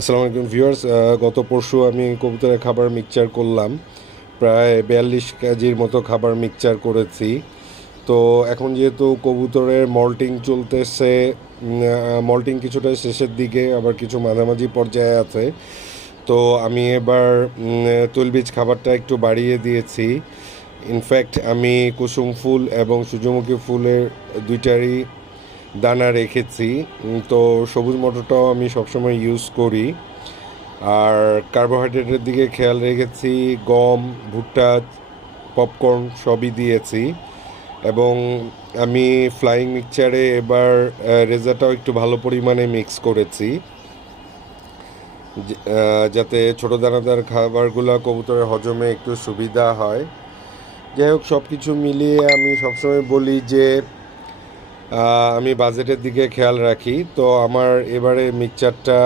আসসালামু আলাইকুম ভিউয়ার্স। গত পরশু আমি কবুতরের খাবার মিক্সচার করলাম, প্রায় 42 কেজির মতো খাবার মিক্সচার করেছি। তো এখন যেহেতু কবুতরের মল্টিং চলতেছে, মল্টিং কিছুটা শেষের দিকে, আবার কিছু মাঝামাঝি পর্যায়ে আছে। তো আমি এবার তৈলবীজ খাবারটা একটু বাড়িয়ে দিয়েছি। ইনফ্যাক্ট আমি কুসুম ফুল এবং সূর্যমুখী ফুলের দুইটারই দানা রেখেছি। তো সবুজ মটরটাও আমি সবসময় ইউজ করি। আর কার্বোহাইড্রেটের দিকে খেয়াল রেখেছি, গম, ভুট্টা, পপকর্ন সবই দিয়েছি। এবং আমি ফ্লাইং মিক্সচারে এবার রেজাটাও একটু ভালো পরিমাণে মিক্স করেছি, যাতে ছোটো দানাদার খাবারগুলো কবুতরের হজমে একটু সুবিধা হয়। যাই হোক, সব কিছু মিলিয়ে আমি সবসময় বলি যে আমি বাজেটের দিকে খেয়াল রাখি। তো আমার এবারে মিক্সচারটা